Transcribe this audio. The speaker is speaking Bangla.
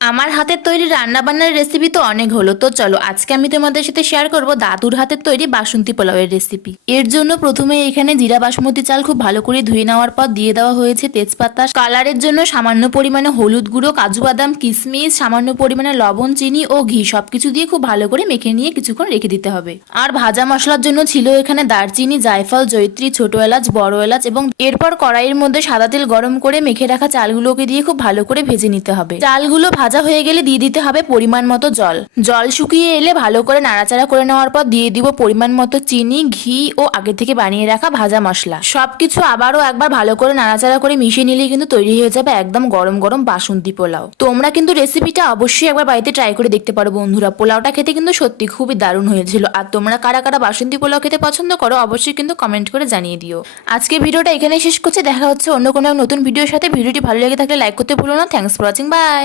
আমার হাতের তৈরি রান্নাবান্নার রেসিপি তো অনেক হলো, তো চলো আজকে আমি তোমাদের সাথে শেয়ার করব দাদুর হাতের তৈরি বাসন্তী পোলাওয়ের রেসিপি। এর জন্য প্রথমে এখানে জিরা বাসমতি চাল খুব ভালো করে ধুয়ে নেওয়ার পর দিয়ে দেওয়া হয়েছে তেজপাতা, কালারের জন্য সামান্য পরিমাণে হলুদ গুঁড়ো, কাজু বাদাম, কিশমিশ, সামান্য পরিমাণে লবণ, চিনি ও ঘি সবকিছু দিয়ে খুব ভালো করে মেখে নিয়ে কিছুক্ষণ রেখে দিতে হবে। আর ভাজা মশলার জন্য ছিল এখানে দারচিনি, জায়ফল, জয়িত্রী, ছোট এলাচ, বড় এলাচ এবং এরপর কড়াইয়ের মধ্যে সাদা তেল গরম করে মেখে রাখা চালগুলোকে দিয়ে খুব ভালো করে ভেজে নিতে হবে। চালগুলো ভাজা হয়ে গেলে দিয়ে দিতে হবে পরিমাণ মতো জল। জল শুকিয়ে এলে ভালো করে নাড়াচাড়া করে নেওয়ার পর দিয়ে দিব পরিমাণ মতো চিনি, ঘি ও আগে থেকে বানিয়ে রাখা ভাজা মশলা। সবকিছু আবারও একবার ভালো করে নাড়াচাড়া করে মিশিয়ে নিলেই কিন্তু তৈরি হয়ে যাবে একদম গরম গরম বাসন্তী পোলাও। তোমরা কিন্তু রেসিপিটা অবশ্যই একবার বাড়িতে ট্রাই করে দেখতে পারো বন্ধুরা। পোলাওটা খেতে কিন্তু সত্যি খুবই দারুণ হয়েছিল। আর তোমরা কারা কারা বাসন্তী পোলাও খেতে পছন্দ করো অবশ্যই কিন্তু কমেন্ট করে জানিয়ে দিও। আজকে ভিডিওটা এখানেই শেষ করছি, দেখা হচ্ছে অন্য কোনো নতুন ভিডিওর সাথে। ভিডিওটি ভালো লেগে থাকলে লাইক করতে ভুলো না। Thanks for watching, by.